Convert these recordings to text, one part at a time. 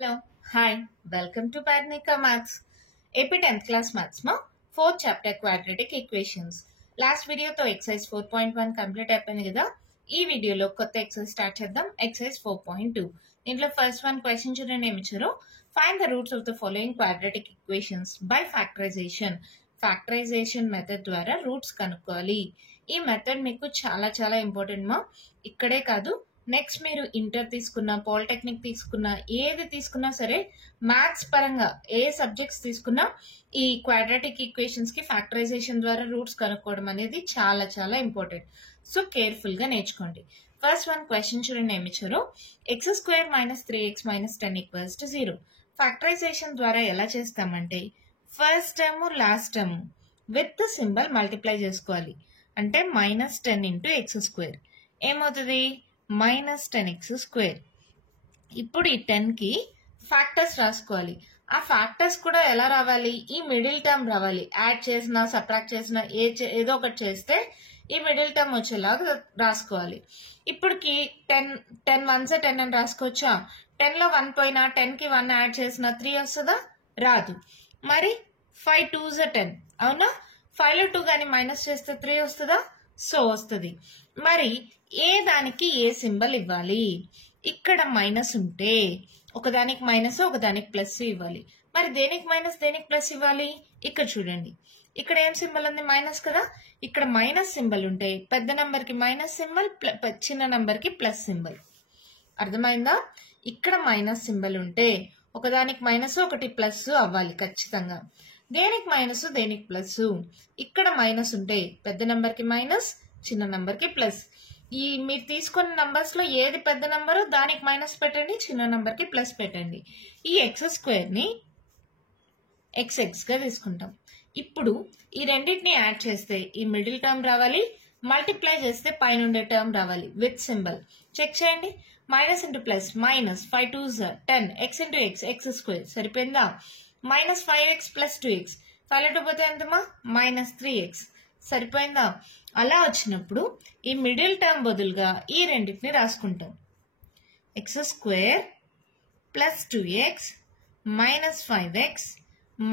Hello, hi, welcome to Parnika Maths. AP 10th class Maths ma 4th chapter quadratic equations. Last video తో exercise 4.1 complete అయిపోయింది కదా. ఈ వీడియోలో కొత్త exercise start చేద్దాం. ఎక్సర్సైజ్ 4.2. దీంట్లో ఫస్ట్ వన్ క్వశ్చన్ చూడండి ఏమి ఇచ్చారు. Find the roots of the following quadratic equations by factorization. Factorization method ద్వారా రూట్స్ కనుక్కోవాలి. ఈ మెథడ్ మీకు చాలా చాలా ఇంపార్టెంట్ మా. ఇక్కడే కాదు, నెక్స్ట్ మీరు ఇంటర్ తీసుకున్నా, పాలిటెక్నిక్ తీసుకున్నా, ఏది తీసుకున్నా సరే మ్యాథ్స్ పరంగా ఏ సబ్జెక్ట్స్ తీసుకున్నా ఈ క్వాడ్రాటిక్ ఈక్వేషన్స్ కి ఫ్యాక్టరైజేషన్ ద్వారా రూట్స్ కనుక్కోవడం అనేది చాలా చాలా ఇంపార్టెంట్. సో కేర్ఫుల్ గా నేర్చుకోండి. ఫస్ట్ వన్ క్వశ్చన్ చూడండి ఏమి ఇచ్చారు. X square minus 3x minus 10 equals to 0. Factorization ద్వారా ఎలా చేస్తామంటే first term last term with symbol multiply చేసుకోవాలి. అంటే మైనస్ 10 ఇంటూ ఎక్స్ స్క్వేర్ ఏమవుతుంది, మైనస్ 10x స్క్వేర్. ఇప్పుడు ఈ 10 కి ఫ్యాక్టర్స్ రాసుకోవాలి. ఆ ఫ్యాక్టర్స్ కూడా ఎలా రావాలి, ఈ మిడిల్ టర్మ్ రావాలి. యాడ్ చేసినా సబ్ట్రాక్ట్ చేసినా ఏదో ఒకటి చేస్తే ఈ మిడిల్ టర్మ్ వచ్చేలాగా రాసుకోవాలి. ఇప్పటికి 10 1s 10 అని రాసుకోవచ్చా. 10 లో 1 పోయినా 10 కి 1 యాడ్ చేసినా 3 వస్తుందా, రాదు. మరి 5 2s 10 అవునా. 5 లో 2 కానీ మైనస్ చేస్తే 3 వస్తుందా, సో వస్తుంది. మరి ఏ దానికి ఏ సింబల్ ఇవ్వాలి. ఇక్కడ మైనస్ ఉంటే ఒకదానికి మైనస్ ఒకదానికి ప్లస్ ఇవ్వాలి. మరి దేనికి మైనస్ దేనికి ప్లస్ ఇవ్వాలి. ఇక్కడ చూడండి, ఇక్కడ ఏం సింబల్ ఉంది, మైనస్ కదా. ఇక్కడ మైనస్ సింబల్ ఉంటే పెద్ద నంబర్ కి మైనస్ సింబల్, చిన్న నంబర్ కి ప్లస్ సింబల్. అర్థమైందా. ఇక్కడ మైనస్ సింబల్ ఉంటే ఒకదానికి మైనస్ ఒకటి ప్లస్ అవ్వాలి ఖచ్చితంగా. దేనికి మైనస్ దేనికి ప్లస్. ఇక్కడ మైనస్ ఉంటే పెద్ద నంబర్ కి మైనస్, చిన్న నంబర్ కి ప్లస్. ఈ మీరు తీసుకున్న నంబర్స్ లో ఏది పెద్ద నంబరు దానికి మైనస్ పెట్టండి, చిన్న నంబర్ కి ప్లస్ పెట్టండి. ఈ ఎక్స్ స్క్వేర్ ని ఎక్స్ గా తీసుకుంటాం. ఇప్పుడు ఈ రెండింటిని యాడ్ చేస్తే ఈ మిడిల్ టర్మ్ రావాలి, మల్టిప్లై చేస్తే పైన ఉండే టర్మ్ రావాలి విత్ సింబల్. చెక్ చేయండి. Minus into plus minus 5 2s 10 X into x square సరిపోయిందా. మైనస్ 5x ప్లస్ 2x 5 లో 2 పోతే ఎంతమా, మైనస్ 3x సరిపోయిందా. అలా వచ్చినప్పుడు ఈ మిడిల్ టర్మ్ బదులుగా ఈ రెండింటిని రాసుకుంటాం. X square plus 2x minus 5x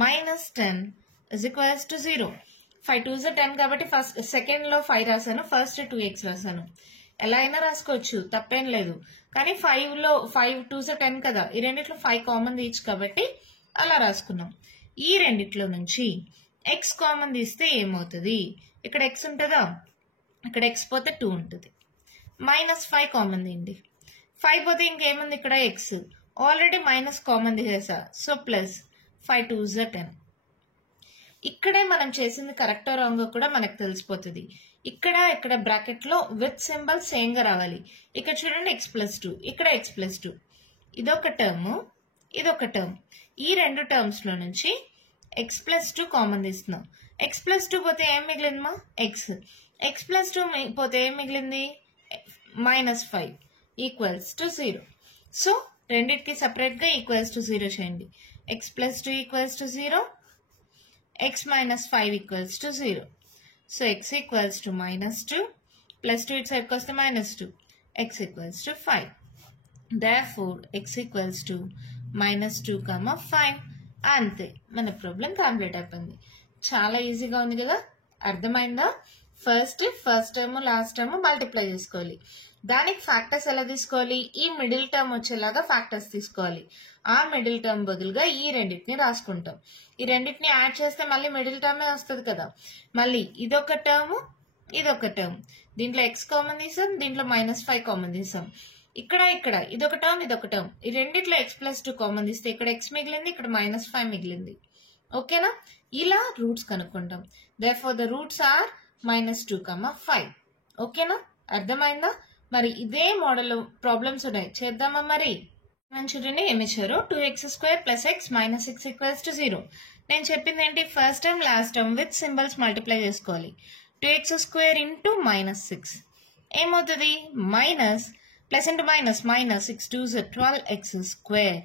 minus 10 is equals to 0. 5 2s 10 కాబట్టి ఫస్ట్ సెకండ్ లో 5 రాశాను, ఫస్ట్ 2x రాశాను. ఎలా అయినా రాసుకోవచ్చు, తప్పేం లేదు. కానీ 5 2s 10 కదా, ఈ రెండిట్లో 5 కామన్ తీయచ్చు కాబట్టి అలా రాసుకున్నాం. ఈ రెండిట్లో నుంచి ఎక్స్ కామన్ తీస్తే ఏమవుతుంది, ఇక్కడ ఎక్స్ ఉంటుందా, ఇక్కడ ఎక్స్ పోతే 2 ఉంటుంది. మైనస్ 5 కామన్ తీయండి. 5 పోతే ఇంకేముంది, ఇక్కడ ఎక్స్. ఆల్రెడీ మైనస్ కామన్ తీసేసా, సో ప్లస్ 5 2s 10. ఇక్కడే మనం చేసింది కరెక్టో రాంగో కూడా మనకు తెలిసిపోతుంది. ఇక్కడ బ్రాకెట్ లో విత్ సింబల్ సేమ్ గా రావాలి. ఇక్కడ చూడండి ఎక్స్ ప్లస్ 2, ఇక్కడ ఎక్స్ ప్లస్ 2. ఇదొక టర్మ్, ఇదొక టర్మ్. ఈ రెండు టర్మ్స్ లో నుంచి ఎక్స్ ప్లస్ 2 కామన్ తీస్తున్నాం. ఎక్స్ ప్లస్ 2 పోతే ఏం మిగిలిందమ్మా, ఎక్స్. ఎక్స్ ప్లస్ 2 పోతే ఏం మిగిలింది, మైనస్ 5 ఈక్వల్స్ టు 0. సో రెండింటికి సపరేట్ గా ఈక్వల్స్ టు 0 చేయండి. X plus 2 equals to 0, X minus 5 equals to 0. So X equals to minus 2 plus 2 ఇటు సైడ్కి వస్తే minus 2, X equals to 5. Therefore x equals to minus 2, 5. అంతే, మన ప్రాబ్లం కంప్లీట్ అయిపోయింది. చాలా ఈజీగా ఉంది కదా, అర్థమైందా. First term last term multiply చేసుకోవాలి. దానికి ఫ్యాక్టర్స్ ఎలా తీసుకోవాలి, ఈ మిడిల్ టర్మ్ వచ్చేలాగా ఫ్యాక్టర్స్ తీసుకోవాలి. ఆ మిడిల్ టర్మ్ బదులుగా ఈ రెండింటిని రాసుకుంటాం. ఈ రెండింటిని యాడ్ చేస్తే మళ్ళీ మిడిల్ టర్మే వస్తుంది కదా. మళ్ళీ ఇదొక టర్మ్, ఇదొక టర్మ్. దీంట్లో ఎక్స్ కామన్ తీసాం, దీంట్లో మైనస్ 5 కామన్ తీసాం. ఇక్కడ ఇదొక టర్మ్, ఇదొక టర్మ్. ఈ రెండిట్లో ఎక్స్ ప్లస్ 2 కామన్ తీస్తే ఇక్కడ ఎక్స్ మిగిలింది, ఇక్కడ మైనస్ 5 మిగిలింది. ఓకేనా. ఇలా రూట్స్ కనుక్కుంటాం. Therefore the roots are minus 2, 5. ఓకేనా, అర్థమైందా. మరి ఇదే మోడల్ ప్రాబ్లమ్స్ ఉన్నాయి, చేద్దామా. మరి చూడండి ఏమి ఇచ్చారు. 2x square plus x minus 6 equals to 0. నేను చెప్పింది ఏంటి, first term last term with symbols multiply చేసుకోవాలి. 2x స్క్వేర్ ఇంటూ మైనస్ 6 ఏమవుతుంది, minus plus into minus, minus 6 2s 12x square.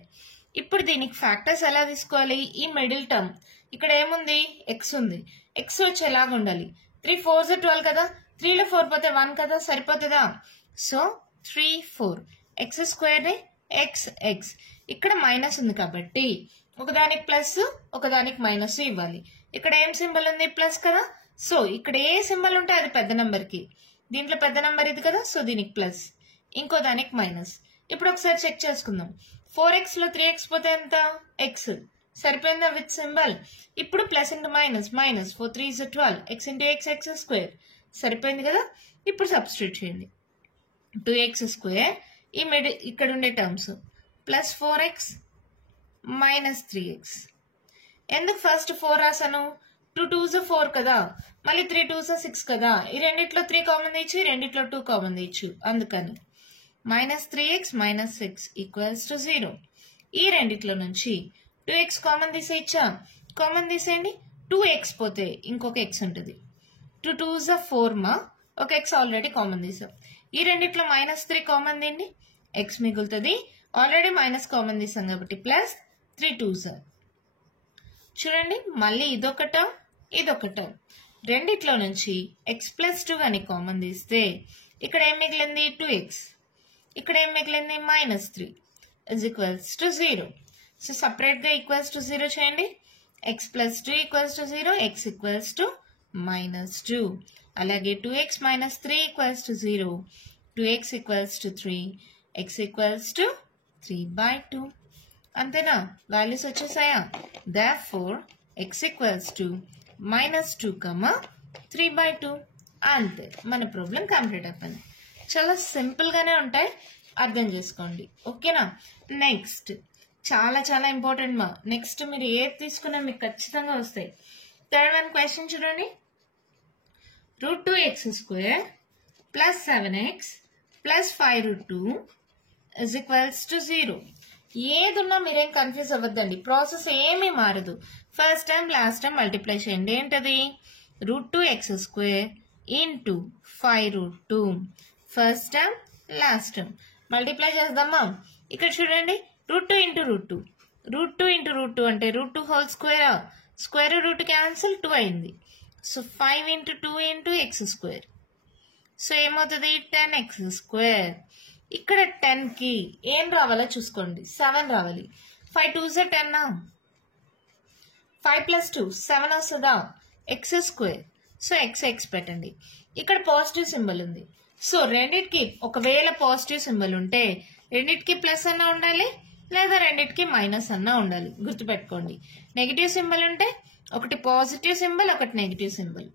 ఇప్పుడు దీనికి ఫ్యాక్టర్స్ ఎలా తీసుకోవాలి, ఈ మిడిల్ టర్మ్ ఇక్కడ ఏముంది, ఎక్స్ ఉంది. ఎక్స్ వచ్చేలాగా ఉండాలి. 3 4s 12 కదా, 3 లో 4 పోతే 1 కదా, సరిపోతుందా. సో 3 4 ఎక్స్ స్క్వేర్ ని ఎక్స్. ఇక్కడ మైనస్ ఉంది కాబట్టి ఒకదానికి ప్లస్ ఒకదానికి మైనస్ ఇవ్వాలి. ఇక్కడ ఏం సింబల్ ఉంది? ప్లస్ కదా. సో ఇక్కడ ఏ సింబల్ ఉంటే అది పెద్ద నెంబర్కి, దీంట్లో పెద్ద నెంబర్ ఇది కదా, సో దీనికి ప్లస్, ఇంకో దానికి మైనస్. ఇప్పుడు ఒకసారి చెక్ చేసుకుందాం. 4x లో 3x పోతే ఎంత? ఎక్స్. సరిపోయిందా విత్ సింబల్? ఇప్పుడు plus into minus, minus 4 3 is 12, x into X X square. సరిపోయింది కదా. ఇప్పుడు సబ్స్టిట్యూట్ చేయండి. 2x స్క్వేర్ ఈ ఇక్కడ ఉండే terms plus 4x minus 3x. ఎందుకు ఫస్ట్ 4 రాసాను? 2 2s 4 కదా, మళ్ళీ 3 2s 6 కదా. ఈ రెండిట్లో 3 కామన్ తీయచ్చు, ఈ రెండిట్లో 2 కామన్ తీయచ్చు. అందుకని minus 3x minus 6 equals to 0. ఈ రెండిట్లో నుంచి 2x కామన్ తీసేయచ్చా? కామన్ తీసేయండి. 2x పోతే ఇంకొక x ఉంటుంది. 2 2s 4 మా, ఒక x ఆల్రెడీ కామన్ తీసాం. ఈ రెండిట్లో మైనస్ 3 కామన్ తీయండి, x మిగులుతుంది. ఆల్రెడీ మైనస్ కామన్ తీసాం కాబట్టి ప్లస్ 3 2s. చూడండి మళ్ళీ ఇదొక టర్మ్ ఇదొక టర్మ్. రెండిట్లో నుంచి x ప్లస్ 2 అని కామన్ తీస్తే ఇక్కడ ఏం మిగిలింది? 2x. ఇక్కడ ఏం మిగిలింది? Minus 3 is equals to 0. So సపరేట్గా ఈక్వల్స్ టు 0 చేయండి. x plus 2 equals to 0, x equals to minus 2. అలాగే 2x minus 3 equals to 0, 2x equals to 3, x equals to 3/2. అంతేనా? వాల్యూస్ వచ్చేసాయా? therefore x equals to minus 2, 3/2. అంతే, మన problem complete అయిపోయింది. చాలా సింపుల్గానే ఉంటాయి, అర్థం చేసుకోండి. ఓకేనా? నెక్స్ట్ చాలా చాలా ఇంపార్టెంట్ మా. నెక్స్ట్ మీరు ఏది తీసుకున్నా మీకు ఖచ్చితంగా వస్తాయి. థర్డ్ వన్ క్వశ్చన్ చూడండి. √2x square plus 7x plus 5√2 is equals to 0. ఏదున్నా మీరేం కన్ఫ్యూజ్ అవ్వద్దండి, ప్రాసెస్ ఏమీ మారదు. First time last time multiply చేయండి. ఏంటది? √2x square into 5√2. First time last time multiply చేద్దామా? ఇక్కడ చూడండి, √2 ఇంటూ √2, √2 ఇంటూ √2 అంటే √2 whole square. Square root cancel, 2 అయింది. So 5 into 2 into x square. So ఏమవుతుంది? 10x square. ఇక్కడ 10కి ఏం రావాలో చూసుకోండి, 7 రావాలి. 5 2s 10, 5 ప్లస్ 2 7 వస్తుందా? X square. సో x పెట్టండి. ఇక్కడ పాజిటివ్ సింబల్ ఉంది. సో రెండిటికి ఒకవేళ పాజిటివ్ సింబల్ ఉంటే రెండిటికి ప్లస్ అన్నా ఉండాలి, లేదా రెండిటికి మైనస్ అన్నా ఉండాలి. గుర్తుపెట్టుకోండి. నెగిటివ్ సింబల్ ఉంటే ఒకటి పాజిటివ్ సింబల్, ఒకటి నెగిటివ్ సింబల్.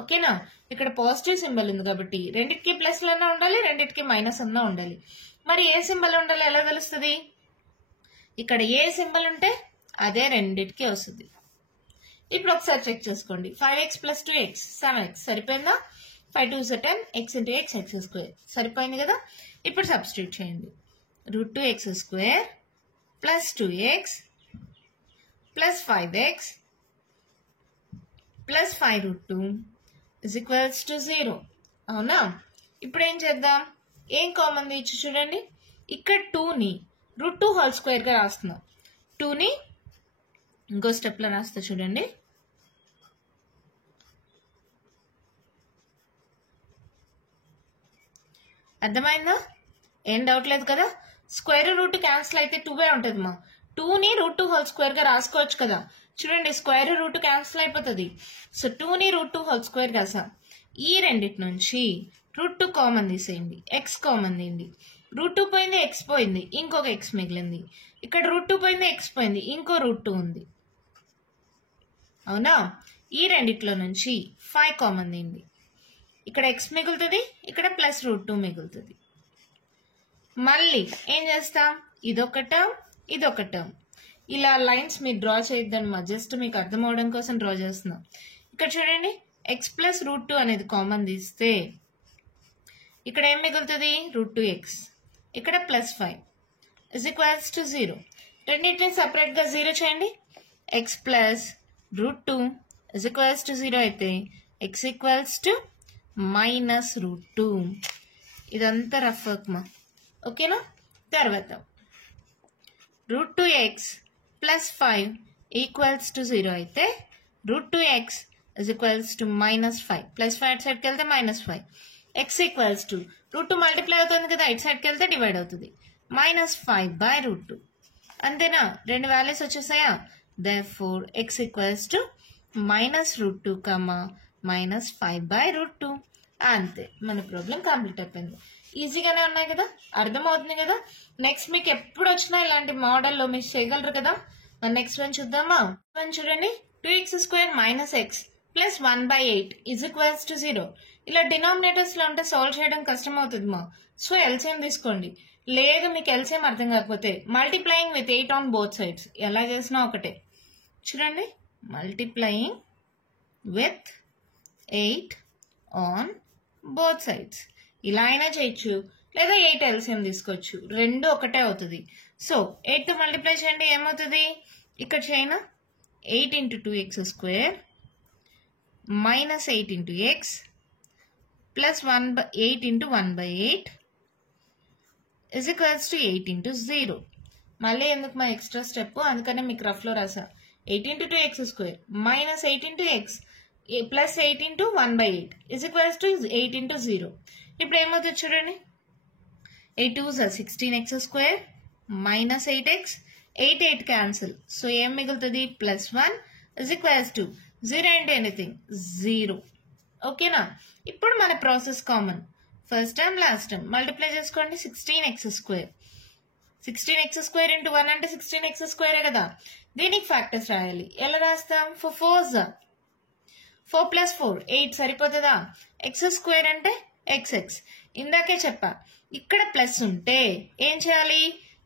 ఓకేనా? ఇక్కడ పాజిటివ్ సింబల్ ఉంది కాబట్టి రెండిటికి ప్లస్లు అన్నా ఉండాలి, రెండిటికి మైనస్ అన్నా ఉండాలి. మరి ఏ సింబల్ ఉండాలి ఎలా తెలుస్తుంది? ఇక్కడ ఏ సింబల్ ఉంటే అదే రెండిటికి వస్తుంది. ఇప్పుడు ఒకసారి చెక్ చేసుకోండి. 5x ప్లస్ 2x 7x సరిపోయిందా? 5 2s 10, x into X X square. సరిపోయింది కదా. ఇప్పుడు సబ్స్టిట్యూట్ చేయండి. √2x square plus 2x plus 5x plus 5√2 is equals to 0. అవునా? ఇప్పుడు ఏం చేద్దాం? ఏం కామన్ తీయచ్చు చూడండి. ఇక్కడ 2ని √2 హోల్ స్క్వేర్గా రాస్తున్నాం. 2ని ఇంకో స్టెప్లో రాస్తా చూడండి. అర్థమైందా? ఏం డౌట్ లేదు కదా. స్క్వేర్ రూట్ క్యాన్సిల్ అయితే 2 ఉంటుంది మా. 2ని √2 హోల్ స్క్వేర్గా రాసుకోవచ్చు కదా. చూడండి స్క్వేర్ రూట్ క్యాన్సిల్ అయిపోతుంది. సో 2ని √2 హోల్ స్క్వేర్ రాసా. ఈ రెండిటి నుంచి √2 కామన్ తీసేయండి, ఎక్స్ కామన్ తీయండి. √2 పోయింది, ఎక్స్ పోయింది, ఇంకొక ఎక్స్ మిగిలింది. ఇక్కడ √2 పోయింది, ఎక్స్ పోయింది, ఇంకో √2 ఉంది. అవునా? ఈ రెండిట్లో నుంచి 5 కామన్ తీయండి. ఇక్కడ ఎక్స్ మిగులుతుంది, ఇక్కడ ప్లస్ √2 మిగులుతుంది. మళ్ళీ ఏం చేస్తాం? ఇదొక టర్మ్, ఇదొక టర్మ్. ఇలా లైన్స్ మీరు డ్రా చేయొద్దన్నమా, జస్ట్ మీకు అర్థం అవడం కోసం డ్రా చేస్తున్నాం. ఇక్కడ చూడండి, ఎక్స్ ప్లస్ √2 అనేది కామన్ తీస్తే ఇక్కడ ఏం మిగులుతుంది? √2x. ఇక్కడ ప్లస్ 5 ఇజ్ ఈక్వల్స్ టు 0. రెండింటిని సపరేట్గా 0 చేయండి. X plus √2 is equals to 0 అయితే ఎక్స్ ఈక్వల్స్ టు మైనస్ √2. ఇదంతా రఫ్ వర్క్ మా. ఓకేనా? తర్వాత √2x ప్లస్ 5 ఈక్వల్స్ టు 0 అయితే √2x is equals to minus 5. Plus 5 అటు సైడ్కి వెళ్తే minus 5. X equals to √2 multiply అవుతుంది కదా, ఇటు సైడ్కి వెళ్తే డివైడ్ అవుతుంది. -5/√2. అంతేనా? రెండు వాల్యూస్ వచ్చేసాయా? therefore x equals to -√2, -5/√2. అంతే, మన ప్రాబ్లం కంప్లీట్ అయిపోయింది. ఈజీగానే ఉన్నాయి కదా, అర్థమవుతుంది కదా. నెక్స్ట్ మీకు ఎప్పుడు వచ్చినా ఇలాంటి మోడల్లో మీరు చేయగలరు కదా. మరి నెక్స్ట్ వన్ చూద్దామా? చూడండి, 2x² - x + 1/8 = 0. ఇలా డినామినేటర్స్ లో ఉంటే సాల్వ్ చేయడం కష్టం అవుతుంది మా. సో ఎల్సిఎం తీసుకోండి. లేదు మీకు ఎల్సిఎం అర్థం కాకపోతే multiplying with 8 on both sides, ఎలా చేసినా ఒకటే. చూడండి, multiplying with 8 on both sides, ఇలా అయినా చేయొచ్చు, లేదా 8 ఎల్సిఎం తీసుకోవచ్చు, రెండు ఒకటే అవుతుంది. సో 8 తో మల్టిప్లై చేయండి, ఏమవుతుంది? ఇక్కడ చేయనా, 8 × 2x² - 8 × x + 8 × 1/8 = 8 × 0. మళ్ళీ ఎందుకు మా ఎక్స్ట్రా స్టెప్, అందుకనే మీకు రఫ్లో రాసా. 8 × 2x² - 8 × x + 8 × 1/8 = 8 × 0. ఇప్పుడు ఏమవుతుంది చూడండి, 8 2s are 16x² - 8x, 8 8 cancel. So ఏం మిగులుతుంది? +1 = 0 × ఎనీథింగ్ 0. ఓకేనా? ఇప్పుడు మన process common, first time last time multiply చేసుకోండి. 16x², 16x² × 1 అంటే 16x² కదా. దీనికి ఫ్యాక్టర్స్ రాయాలి. ఎలా రాస్తాం? 4 + 4 8 సరిపోతుందా? x² అంటే xx, ఇందాకే చెప్పా. ఇక్కడ ప్లస్ ఉంటే ఏం చేయాలి?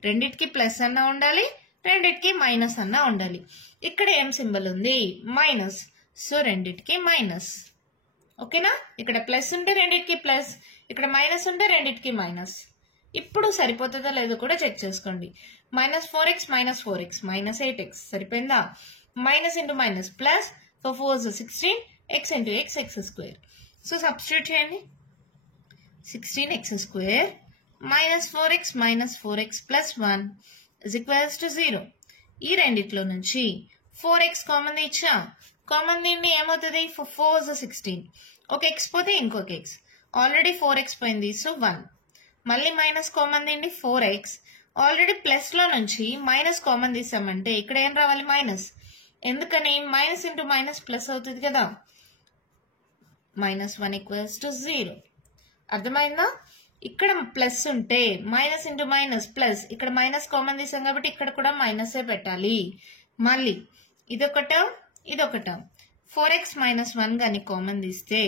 రెండిటికి ప్లస్ అన్నా ఉండాలి, రెండిటికి మైనస్ అన్నా ఉండాలి. ఇక్కడ ఏం సింబల్ ఉంది? మైనస్. సో రెండిటికి మైనస్. ఓకేనా? ఇక్కడ ప్లస్ ఉంటే రెండిటికి ప్లస్, ఇక్కడ మైనస్ ఉంటే రెండిటికి మైనస్. ఇప్పుడు సరిపోతుందో లేదో కూడా చెక్ చేసుకోండి. -4x - 4x -8x సరిపోయిందా? Minus into minus plus, 4 4s are 16, x × x x². So substitute చేయండి. 16x² - 4x - 4x + 1 = 0. ఈ రెండిట్లో నుంచి 4x కామన్ ఇచ్చా, కామన్ దీన్ని ఏమవుతుంది? 4 4s are 16, ఒక x పోతే ఇంకొక x, ఆల్రెడీ 4x పోయింది, సో 1. మళ్ళీ మైనస్ కామన్ దీన్ని 4x, ఆల్రెడీ ప్లస్ లో నుంచి మైనస్ కామన్ తీసామంటే ఇక్కడ ఏం రావాలి? మైనస్. ఎందుకని? మైనస్ ఇంటూ మైనస్ ప్లస్ అవుతుంది కదా. -1 = 0. అర్థమైందా? ఇక్కడ ప్లస్ ఉంటే మైనస్ ఇంటూ మైనస్ ప్లస్, ఇక్కడ మైనస్ కామన్ తీసాం కాబట్టి ఇక్కడ కూడా మైనసే పెట్టాలి. మళ్ళీ ఇదొకట ఇదొకట, 4x - 1 కానీ కామన్ తీస్తే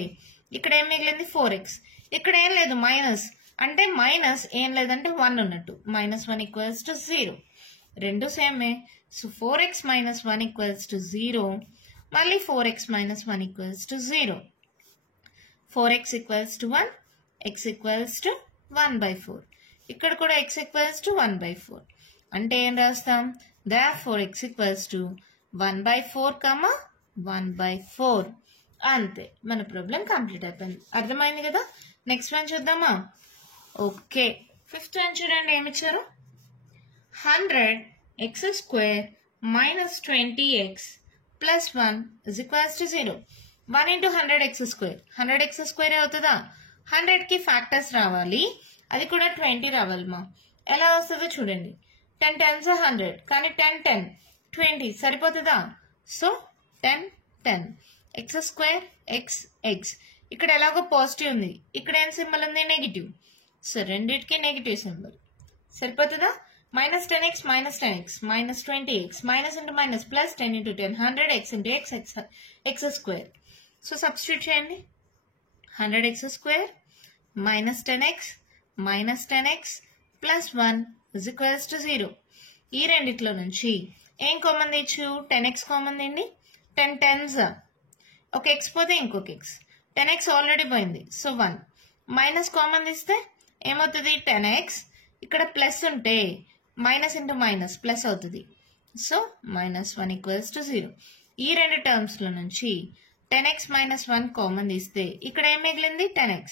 ఇక్కడ ఏం మిగిలింది? 4x. ఇక్కడ ఏం లేదు, మైనస్ అంటే మైనస్ ఏం లేదంటే 1 ఉన్నట్టు. -1 = 0. రెండు సేమే. So 4x - 1 = 0. మళ్ళీ 4x - 1 = 0. 4x = 1, x = 1/4. ఇక్కడ కూడా x = 1/4. అంటే ఏం రాస్తాం? therefore x = 1/4, 1/4. అంతే, మన ప్రాబ్లం కంప్లీట్ అయిపోయింది. అర్థమైంది కదా. నెక్స్ట్ వన్ చూద్దామా? ఓకే, ఫిఫ్త్ వన్ చూడండి, ఏమిచ్చారు? 100x² - 20x + 1 = 0. 1 × 100x², 100x² అవుతుందా? 100కి ఫ్యాక్టర్స్ రావాలి, అది కూడా 20 రావాలి మా. ఎలా వస్తుందో చూడండి. 10 10s are 100, కానీ 10 10 20 సరిపోతుందా? So 10 10 x² x x. ఇక్కడ ఎలాగో పాజిటివ్ ఉంది, ఇక్కడ ఏం సింబల్ ఉంది? నెగిటివ్. సో రెండింటికి నెగిటివ్ సింబల్. సరిపోతుందా? -10x - 10x -20x, minus into minus plus, 10 × 10 100x × x x². So substitute చేయండి. 100x² - 10x -10x + 1 = 0. ఈ రెండిట్లో నుంచి ఏం కామన్ తీయచ్చు? 10x కామన్ తీయండి. 10 10s, ఒక x పోతే ఇంకొక x, 10x ఆల్రెడీ పోయింది, సో 1. మైనస్ కామన్ తీస్తే ఏమవుతుంది? 10x. ఇక్కడ ప్లస్ ఉంటే మైనస్ ఇంటూ మైనస్ ప్లస్ అవుతుంది, సో -1 = 0. ఈ రెండు టర్మ్స్ లో నుంచి 10x - 1 కామన్ తీస్తే ఇక్కడ ఏం మిగిలింది? 10x.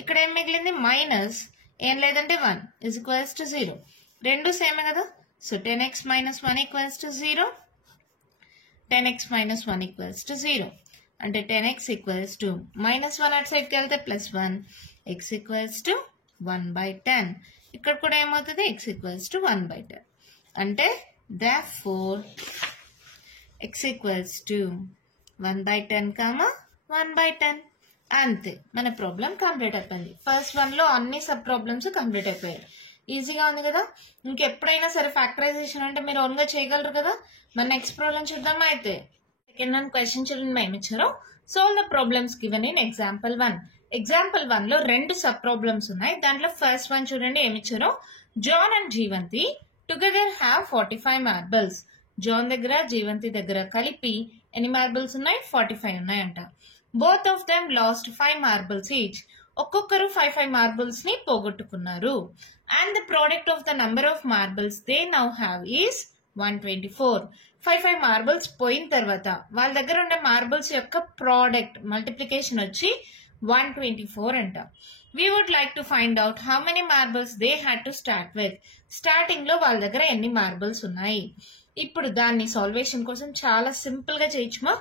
ఇక్కడ ఏం మిగిలింది? మైనస్ ఏం లేదంటే 1 = 0. రెండు సేమే కదా. So 10x - 1 = 0, 10x - 1 = 0. అంటే 10x = -1 అటు సైడ్కి వెళ్తే +1, x = 1/10. ఇక్కడ కూడా ఏమవుతుంది? x = 1/10. అంటే therefore x equals to 1/10, 1/10. అంతే, మన ప్రాబ్లం కంప్లీట్ అయిపోయింది. ఫస్ట్ వన్ లో అన్ని సబ్ ప్రాబ్లమ్స్ కంప్లీట్ అయిపోయాయి. ఈజీగా ఉంది కదా. ఇంకెప్పుడైనా సరే ఫ్యాక్టరైజేషన్ అంటే మీరు ఓన్ గా చేయగలరు కదా. మన నెక్స్ట్ ప్రాబ్లం చూద్దామా. అయితే సెకండ్ వన్ క్వశ్చన్ చూడండి మేము ఇచ్చారు. Solve the problems given in example 1. Example 1 లో 2 సబ్ ప్రాబ్లమ్స్ ఉన్నాయి. దాంట్లో ఫస్ట్ వన్ చూడండి ఏమి ఇచ్చారో. John and Jeevanthi together have 45 marbles. John దగ్గర జీవంతి దగ్గర కలిపి ఎన్ని మార్బల్స్ ఉన్నాయి? 45 ఉన్నాయంట. Both of them lost 5 marbles each. ఒక్కొక్కరు 5 మార్బల్స్ ని పోగొట్టుకున్నారు. And the product of the number of marbles they now have is 124. 5 marbles పోయిన తర్వాత వాళ్ళ దగ్గర ఉండే మార్బల్స్ యొక్క ప్రోడక్ట్ మల్టిప్లికేషన్ వచ్చి 124 అంట. We would like to find out how many marbles they had to start with. Starting లో వాళ్ళ దగ్గర ఎన్ని మార్బల్స్ ఉన్నాయి. ఇప్పుడు దాన్ని సాల్వేషన్ కోసం చాలా సింపుల్ గా చేయొచ్చుమా.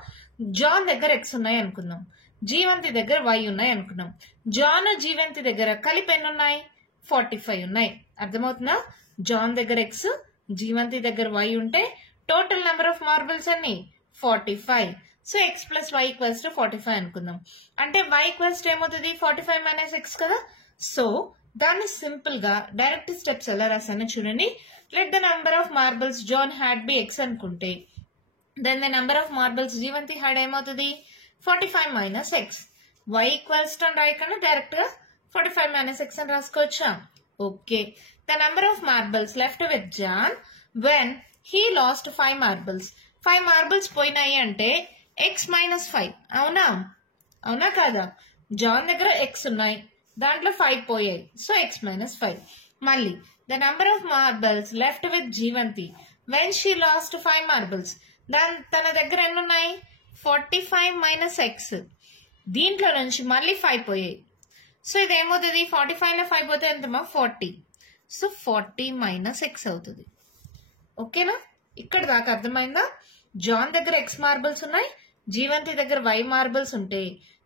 జాన్ దగ్గర ఎక్స్ ఉన్నాయి అనుకుందాం, జీవంతి దగ్గర వై ఉన్నాయి అనుకున్నాం. జాన్ జీవంతి దగ్గర కలిపి ఎన్ని ఉన్నాయి? 45 ఉన్నాయి. అర్థమవుతుందా? జాన్ దగ్గర ఎక్స్, జీవంతి దగ్గర వై ఉంటే టోటల్ నెంబర్ ఆఫ్ మార్బల్స్ అన్ని 45. So x plus y equals to 45 అనుకుందాం. అంటే వై ఈక్వల్స్ టు ఏమవుతుంది? 45 మైనస్ ఎక్స్ కదా. సో దాన్ని సింపుల్ గా డైరెక్ట్ స్టెప్స్ ఎలా రాసానో చూడండి. Let the number of marbles John had be x అనుకుంటే then the number of marbles Jeevanthi had ఏమవుతుంది? 45 minus x. Y equals to అని రాయకుండా డైరెక్ట్ గా 45 మైనస్ ఎక్స్ అని రాసుకోవచ్చా? Okay. The number of marbles left with John when he lost 5 marbles. 5 marbles పోయినాయి అంటే X minus 5. అవునా? అవునా కాదా? జాన్ దగ్గర ఎక్స్ ఉన్నాయి, దాంట్లో 5 పోయాయి. So x minus 5. మళ్ళీ the number of marbles left with Jeevanthi when she lost 5 marbles. తన దగ్గర ఎన్ని ఉన్నాయి? 45 మైనస్ ఎక్స్. దీంట్లో నుంచి మళ్ళీ 5 పోయాయి. సో ఇది ఏమవుతుంది? 45 లో 5 పోతే ఎంతమా? 40. సో 40 మైనస్ ఎక్స్ అవుతుంది. ఓకేనా? ఇక్కడ దాకా అర్థమైందా? జాన్ దగ్గర ఎక్స్ మార్బల్స్ ఉన్నాయి, జీవంతి దగ్గర వై మార్బల్స్ ఉంటే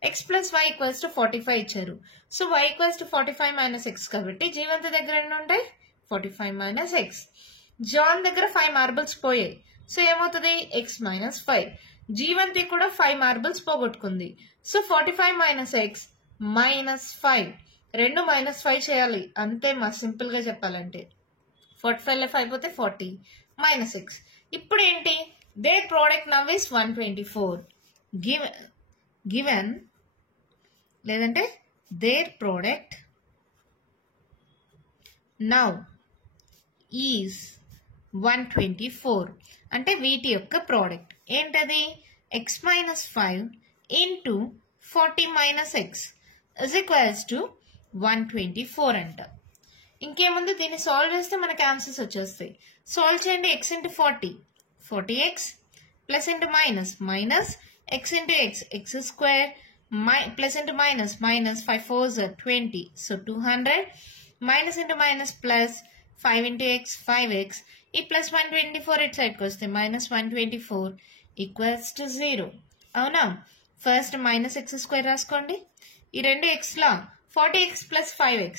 x plus y equals to 45 ఇచ్చారు. So y equals to 45 minus x కాబట్టి జీవంతి దగ్గర ఎన్ని ఉంటాయి? 45 మైనస్ ఎక్స్. జాన్ దగ్గర 5 మార్బల్స్ పోయాయి. సో ఏమవుతుంది? X minus 5. జీవంతి కూడా 5 మార్బల్స్ పోగొట్టుకుంది. So 45 minus X minus 5. రెండు మైనస్ 5 చేయాలి అంతే మా సింపుల్ గా చెప్పాలంటే. 45 లో 5 పోతే 40 మైనస్ ఎక్స్. ఇప్పుడు ఏంటి? Their product now is 124. Given లేదంటే దేర్ ప్రోడక్ట్ నౌ ఈజ్ 124. అంటే వీటి యొక్క ప్రోడక్ట్ ఏంటది? X minus 5 into 40 minus X is equals to 124 అంట. ఇంకేముంది? దీన్ని సాల్వ్ చేస్తే మనకి ఆన్సర్స్ వచ్చేస్తాయి. సాల్వ్ చేయండి. X into 40 40x plus into minus minus X into X X square plus into minus minus 5 4s 20. So 200 minus into minus plus 5 into X 5x. ఈ plus 124 ఇటు సైడ్కి వస్తే మైనస్ 124 ఈక్వల్స్ టు 0. అవునా? First minus X square రాసుకోండి. ఈ రెండు X లా 40x plus 5x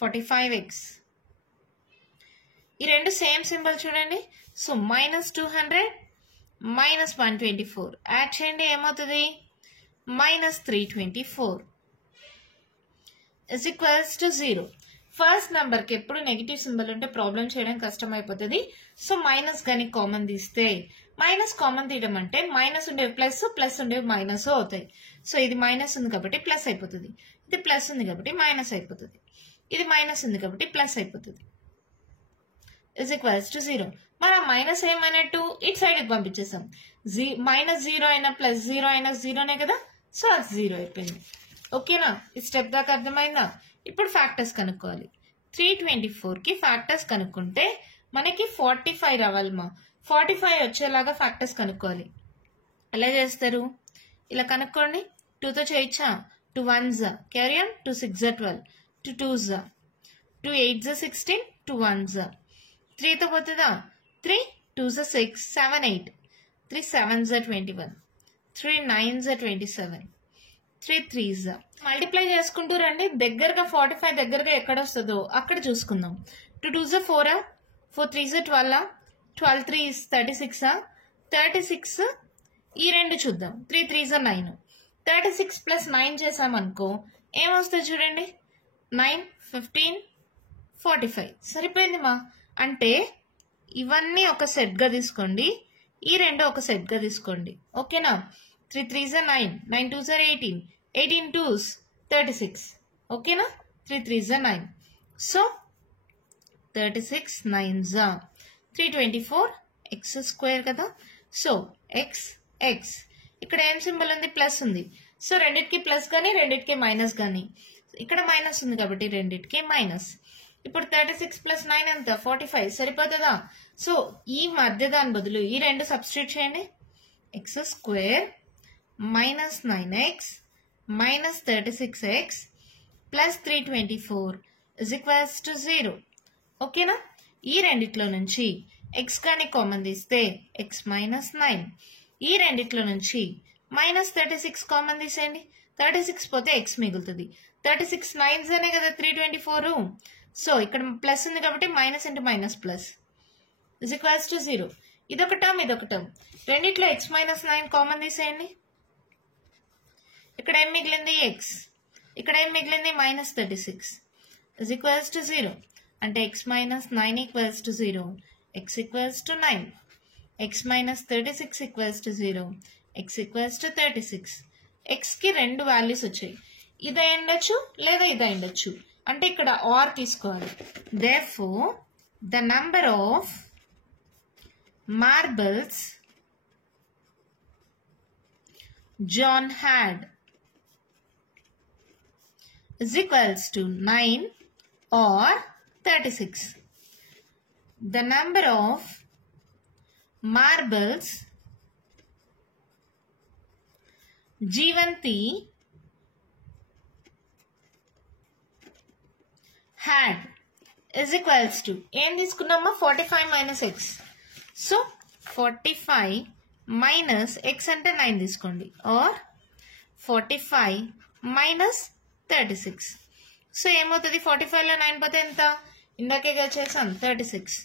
45x. ఈ రెండు సేమ్ సింబల్ చూడండి. సో మైనస్ 200 మైనస్ 124 యాడ్ చేయండి. ఏమవుతుంది? Minus 324 is equals to 0. First number కి ఎప్పుడు నెగిటివ్ సింబల్ ఉంటే ప్రాబ్లం చేయడం కష్టం అయిపోతుంది. సో మైనస్ కానీ కామన్ తీస్తే, మైనస్ కామన్ తీయడం అంటే మైనస్ ఉండేవి ప్లస్, ప్లస్ ఉండేవి మైనస్ అవుతాయి. సో ఇది మైనస్ ఉంది కాబట్టి ప్లస్ అయిపోతుంది, ఇది ప్లస్ ఉంది కాబట్టి మైనస్ అయిపోతుంది, ఇది మైనస్ ఉంది కాబట్టి ప్లస్ అయిపోతుంది. Is equals to 0. మరి మైనస్ ఏమైనట్టు ఇటు సైడ్కి పంపించేసాం. మైనస్ 0 అయినా ప్లస్ 0 అయినా 0నే కదా. సో అది 0 అయిపోయింది. ఓకేనా? ఈ స్టెప్ దాకా అర్థమైందా? ఇప్పుడు ఫ్యాక్టర్స్ కనుక్కోవాలి. 324 కి ఫ్యాక్టర్స్ కనుక్కుంటే మనకి 45 రావాలమ్మా. 45 వచ్చేలాగా ఫ్యాక్టర్స్ కనుక్కోవాలి. ఎలా చేస్తారు? ఇలా కనుక్కోండి. 2తో చేయొచ్చా? 2 1s carry on, 2 6 12, 2 2s 2 8s 16, 2 1s 3తో పోతుందా? 3 2s 6 7 8, 3 7s 21, 3 9s 27, 3 3s. Multiply చేసుకుంటూ రండి. దగ్గరగా 45 దగ్గరగా ఎక్కడ వస్తుందో అక్కడ చూసుకుందాం. 2 2s 4, 4 3s 12, 12 3 is 36. 36 ఈ రెండు చూద్దాం. 3 3 is 9. 36 plus 9 చేసామనుకో ఏమొస్తుంది చూడండి, 9 15 45 సరిపోయింది మా. అంటే ఇవన్నీ ఒక సెట్గా తీసుకోండి, ఈ రెండు ఒక సెట్గా తీసుకోండి. ఓకేనా? 3 3 is 9, 9 2 is 18, 18 2s 36. ఓకేనా? 3 3 is 9. So 36 9s 324 x square కదా. సో ఎక్స్ ఎక్స్ ఇక్కడ ఏం సింబల్ ఉంది, ప్లస్ ఉంది. సో రెండిటికి ప్లస్ కానీ రెండిటికి మైనస్ కానీ, ఇక్కడ మైనస్ ఉంది కాబట్టి రెండిటికి మైనస్. ఇప్పుడు 36 plus 9 ఎంత, 45 సరిపోతుందా? సో ఈ మధ్య దాని బదులు ఈ రెండు సబ్స్టిట్యూట్ చేయండి. X square minus 9x minus 36x plus 324 is equals to 0. ఓకేనా? ఈ రెండిట్లో నుంచి ఎక్స్ కానీ కామన్ తీస్తే ఎక్స్ మైనస్ 9, ఈ రెండిట్లో నుంచి మైనస్ 36 కామన్ తీసేయండి. 36 పోతే ఎక్స్ మిగులుతుంది. 36 9s అనే కదా 324. సో ఇక్కడ ప్లస్ ఉంది కాబట్టి minus into minus plus is equals to 0. ఇదొక టర్మ్ ఇదొక టర్మ్. రెండిట్లో ఎక్స్ మైనస్ 9 కామన్ తీసేయండి. ఇక్కడ ఏం మిగిలింది, ఎక్స్. ఇక్కడ ఏం మిగిలింది, మైనస్ 36 ఇజ్ ఈక్వల్స్ టు 0. అంటే X minus 9 equals to 0, X equals to 9. X minus 36 equals to 0, X equals to 36. ఎక్స్కి రెండు వాల్యూస్ వచ్చాయి, ఇది అయ్యుండొచ్చు లేదా ఇది అయ్యుండొచ్చు. అంటే ఇక్కడ ఆర్ తీసుకోవాలి. Therefore, the number of marbles John had is equals to 9 or 36. The number of marbles Jeevanti had is equals to ఏం తీసుకున్నామా, 45 minus x. So 45 minus x అంటే 9 తీసుకోండి, ఆర్ 45 మైనస్ 36. సో ఏమవుతుంది, 45లో 9 పోతే ఎంత, ఇందాకేగా చేసాను 36.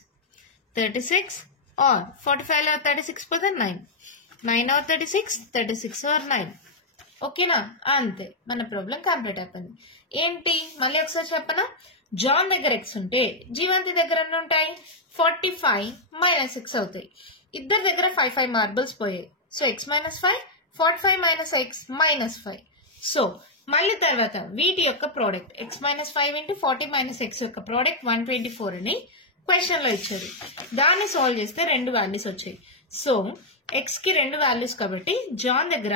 36 ఆర్ 45లో 36 పోతే 9, 9 ఆర్ 36, 36 ఆర్ 9. ఓకేనా? అంతే, మన ప్రాబ్లం కంప్లీట్ అయిపోయింది. ఏంటి మళ్ళీ ఒకసారి చెప్పనా, జాన్ దగ్గర ఎక్స్ ఉంటే జీవంతి దగ్గర ఎన్ని ఉంటాయి, 45 మైనస్ ఎక్స్ అవుతాయి. ఇద్దరి దగ్గర 5 5 మార్బుల్స్ పోయాయి. So x minus 5, 45 minus X minus 5. So మళ్ళీ తర్వాత వీటి యొక్క product X minus 5 into 40 minus X యొక్క ప్రోడక్ట్ 124 అని క్వశ్చన్ లో ఇచ్చారు. దాన్ని సాల్వ్ చేస్తే రెండు వాల్యూస్ వచ్చాయి. సో ఎక్స్ కి రెండు వాల్యూస్ కాబట్టి జాన్ దగ్గర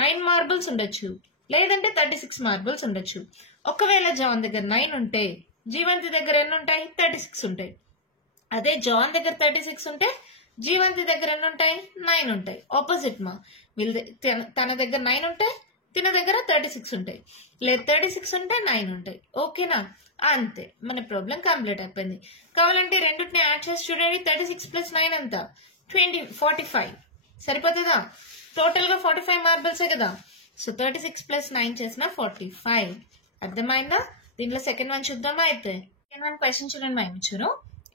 9 మార్బుల్స్ ఉండొచ్చు, లేదంటే 36 మార్బుల్స్ ఉండొచ్చు. ఒకవేళ జాన్ దగ్గర 9 ఉంటే జీవంతి దగ్గర ఎన్ని ఉంటాయి, 36 ఉంటాయి. అదే జాన్ దగ్గర 36 ఉంటే జీవంతి దగ్గర ఎన్ని ఉంటాయి, 9 ఉంటాయి. ఆపోజిట్ మా, వీళ్ళ తన దగ్గర 9 ఉంటే తిన దగ్గర 36 ఉంటాయి, లేదు 36 ఉంటే 9 ఉంటాయి. ఓకేనా? అంతే, మన ప్రాబ్లం కంప్లీట్ అయిపోయింది. కావాలంటే రెండింటిని యాడ్ చేసి చూడండి. 36 ప్లస్ 9 ఎంత, 45 సరిపోతుందా? టోటల్ గా 45 మార్బుల్సే కదా. సో 36 ప్లస్ 9 చేసిన 45. అర్థమైందా? దీంట్లో సెకండ్ వన్ చూద్దామా. అయితే సెకండ్ వన్ క్వశ్చన్ చూడండి. మేము ఇచ్చారు,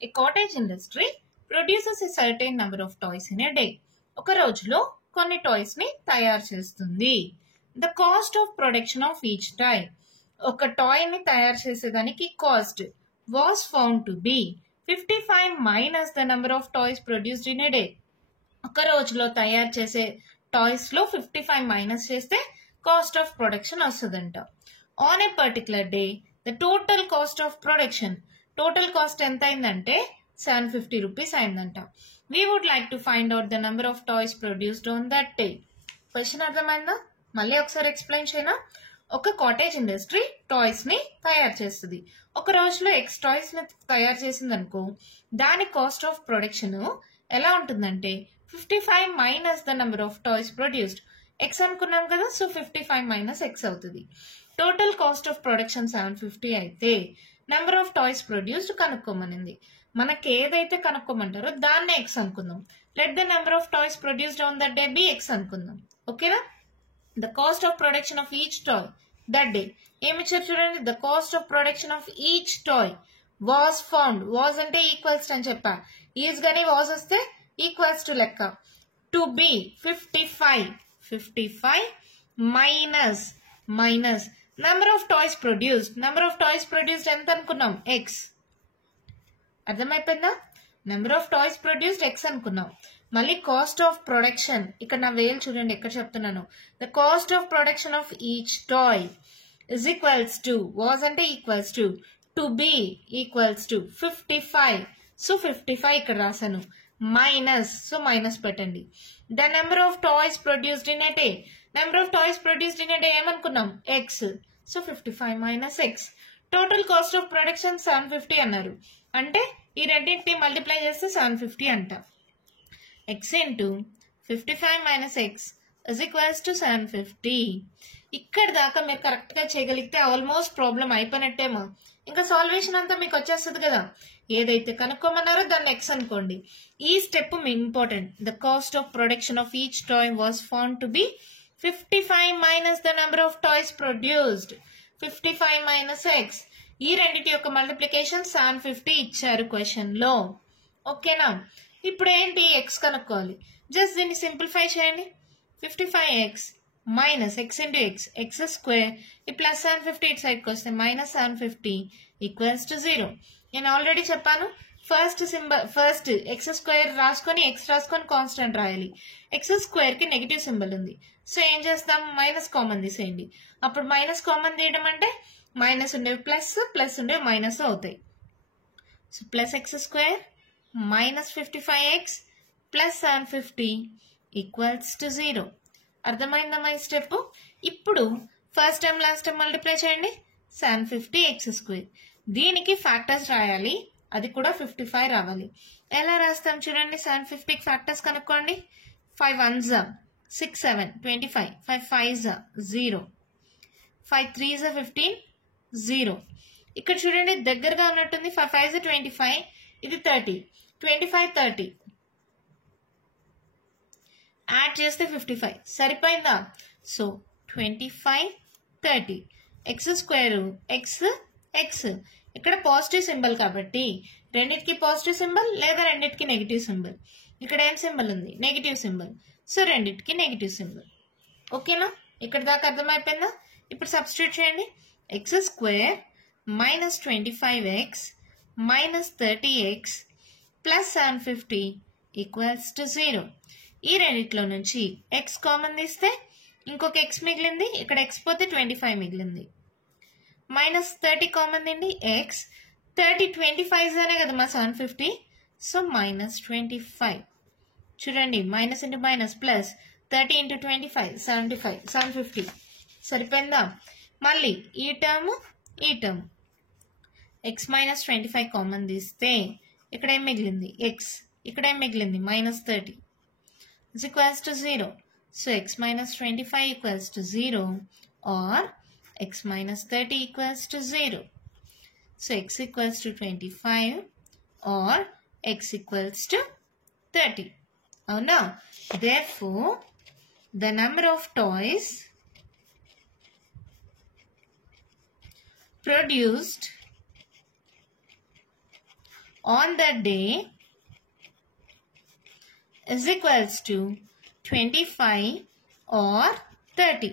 a cottage industry produces a certain number of toys in a day. ఒక రోజులో కొన్ని టాయ్స్ ని తయారు చేస్తుంది. The cost of production of each toy, ఒక టాయ్ ని తయారు చేసేదానికి cost was found to be 55 minus the number of toys produced in a day. ఒక రోజులో తయారు చేసే టాయ్స్ లో 55 మైనస్ చేస్తే కాస్ట్ ఆఫ్ ప్రొడక్షన్ వస్తుందంట. On a particular day the total cost of production, total cost ఎంత అయిందంటే 750 రూపీస్ అయిందంట. We would like to find out the number of toys produced on that day. Question అర్థమైందా? మళ్ళీ ఒకసారి explain చేయనా. ఒక cottage industry toys ని తయారు చేస్తుంది. ఒక రోజులో ఎక్స్ టాయ్స్ ని తయారు చేసింది అనుకో, దాని కాస్ట్ ఆఫ్ ప్రొడక్షన్ ఎలా ఉంటుందంటే 55 minus the number of toys produced. X అనుకున్నాం కదా, సో 55 మైనస్ ఎక్స్ అవుతుంది. టోటల్ కాస్ట్ ఆఫ్ ప్రొడక్షన్ 750 అయితే నెంబర్ ఆఫ్ టాయ్స్ ప్రొడ్యూస్డ్ కనుక్కోమనింది. మనకి ఏదైతే కనుక్కోమంటారో దాన్నే ఎక్స్ అనుకుందాం. Let the number of toys produced on that day be x అనుకుందాం. ఓకేనా? The cost of production of each toy that day ఏమి ఇచ్చారు చూడండి. The cost of production of each toy was found, was అంటే equals అని చెప్పా. Is గానీ was వస్తే ఈక్వల్స్ టు లెక్క. To be 55 minus number of toys produced ఎంత అనుకున్నాం? ఎక్స్. అర్థమైపోయిందా? Number of toys produced x అనుకున్నాం. మళ్ళీ కాస్ట్ ఆఫ్ ప్రొడక్షన్, ఇక్కడ నా వేలు చూడండి ఎక్కడ చెప్తున్నాను. The cost of production of each toy is equals to, was అంటే equals to, to be equals to 55. So 55 ఇక్కడ రాశాను. మైనస్ పెట్టండి. The number of toys produced in a day, number of toys produced in a day ఏమనుకున్నాం? X. So 55 minus x. Total cost of production 750 అన్నారు. అంటే ఈ రెండింటిని multiply చేస్తే 750 అంట. X into 55 minus x is equals to 750. ఇక్కడ దాకా మీరు కరెక్ట్ గా చేయగలిగితే ఆల్మోస్ట్ ప్రాబ్లం అయిపోయినట్టేమో. ఇంకా సాల్వేషన్ అంతా మీకు వచ్చేస్తుంది కదా. ఏదైతే కనుక్కోమన్నారో దాన్ని ఎక్స్ అనుకోండి. ఈ step me important. The cost of production of each toy was found to be 55 minus the number of toys produced. 55 minus X. ఈ రెండింటి యొక్క మల్టిప్లికేషన్ 750 ఇచ్చారు క్వశ్చన్ లో. ఓకేనా? ఇప్పుడు ఏంటి? ఎక్స్ కనుక్కోవాలి. జస్ట్ దీన్ని సింప్లిఫై చేయండి. 55x minus X into X, X square. ఈ ప్లస్ 750 ఇటు సైడ్కి వస్తే మైనస్ 750 ఈక్వల్స్ టు 0. నేను ఆల్రెడీ చెప్పాను, ఫస్ట్ ఎక్స్ స్క్వేర్ రాసుకొని ఎక్స్ రాసుకొని కాన్స్టెంట్ రాయాలి. ఎక్స్ స్క్వేర్ కి నెగిటివ్ సింబల్ ఉంది. సో ఏం చేస్తాం? మైనస్ కామన్ తీసేయండి. అప్పుడు మైనస్ కామన్ తీయడం అంటే మైనస్ ఉండేవి ప్లస్ ఉండేవి మైనస్ అవుతాయి. So plus X square minus 55x plus 750 equals to 0. అర్థమైందమ్మా ఈ స్టెప్? ఇప్పుడు first time last time multiply చేయండి. 750 ఎక్స్ స్క్వేర్. దీనికి ఫ్యాక్టర్స్ రాయాలి, అది కూడా 55 రావాలి. ఎలా రాస్తాం చూడండి. 750 ఫ్యాక్టర్స్ కనుక్కోండి. 5 1s 6 7 25, 5 5s 0, 5 3s 15 0. ఇక్కడ చూడండి దగ్గరగా ఉన్నట్టుంది. 5 5s 25, ఇది 30, 25 30 యాడ్ చేస్తే 55 సరిపోయిందా? సో 25 30 ఎక్స్ స్క్వేర్ ఎక్స్ ఇక్కడ పాజిటివ్ సింబల్ కాబట్టి రెండింటికి పాజిటివ్ సింబల్ లేదా రెండింటికి నెగిటివ్ సింబల్. ఇక్కడ ఏం సింబల్ ఉంది? Negative symbol. సో రెండింటికి నెగిటివ్ సింబల్. ఓకేనా? ఇక్కడ దాకా అర్థమైపోయిందా? ఇప్పుడు సబ్స్టిట్యూట్ చేయండి. X square minus 25x minus 30x plus 750 equals to 0. ఈ రెండిట్లో నుంచి ఎక్స్ కామన్ తీస్తే ఇంకొక ఎక్స్ మిగిలింది. ఇక్కడ ఎక్స్ పోతే 25 మిగిలింది. మైనస్ 30 కామన్ అండి. ఎక్స్ 30 25 అనే కదా మా 750. So minus 25. చూడండి minus into minus plus 30 into 25 75 750 సరిపోయిందా? మళ్ళీ ఈ టర్మ్ ఎక్స్ మైనస్ 25 కామన్ తీస్తే ఇక్కడ ఏం మిగిలింది? ఎక్స్. ఇక్కడ ఏం మిగిలింది? Minus 30 is equals to 0. So x minus 25 equals to 0 or x minus 30 equals to 0. So x equals to 25 or x equals to 30. Oh no. Therefore, the number of toys produced on that day is equals to 25 or 30.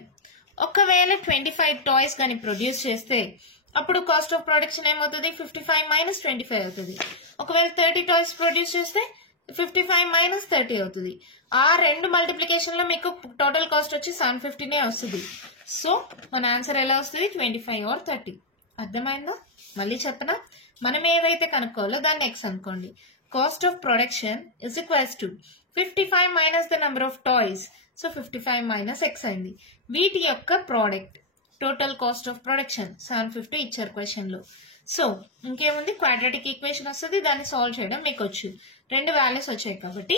ఒకవేళ 25 toys కానీ produce చేస్తే అప్పుడు cost of production ఏమవుతుంది? 55 minus 25 అవుతుంది. ఒకవేళ 30 toys produce చేస్తే 55 minus 30 అవుతుంది. ఆ రెండు మల్టిప్లికేషన్ లో మీకు టోటల్ కాస్ట్ వచ్చి 750 వస్తుంది. సో మన ఆన్సర్ ఎలా వస్తుంది? 25 or 30. అర్థమైందా? మళ్ళీ చెప్పనా? మనం ఏదైతే కనుక్కోవాలో దాన్ని ఎక్స్ అనుకోండి. Cost of production is equals to 55 minus the number of toys. So 55 minus X అయింది. వీటి యొక్క product total cost of production 750 ఇచ్చారు క్వశ్చన్ లో. సో ఇంకేముంది? క్వాడ్రాటిక్ ఈక్వేషన్ వస్తుంది, దాన్ని సాల్వ్ చేయడం మీకు వచ్చు. రెండు వాల్యూస్ వచ్చాయి కాబట్టి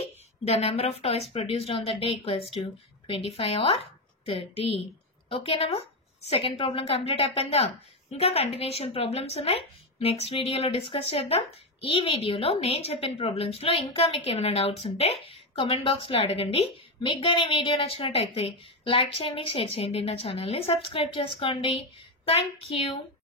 the number of toys produced on the day equals to 25 or 30. ఓకేనమ్మా? సెకండ్ ప్రాబ్లం కంప్లీట్ అయిపోయిందా? ఇంకా కంటిన్యూషన్ ప్రాబ్లమ్స్ ఉన్నాయి, నెక్స్ట్ వీడియోలో డిస్కస్ చేద్దాం. ఈ వీడియోలో నేను చెప్పిన ప్రాబ్లమ్స్ లో ఇంకా మీకు ఏమైనా డౌట్స్ ఉంటే కామెంట్ బాక్స్ లో అడగండి. మీకు కానీ వీడియో నచ్చినట్టయితే లైక్ చేయండి, షేర్ చేయండి, నా ఛానల్ని సబ్స్క్రైబ్ చేసుకోండి. Thank you.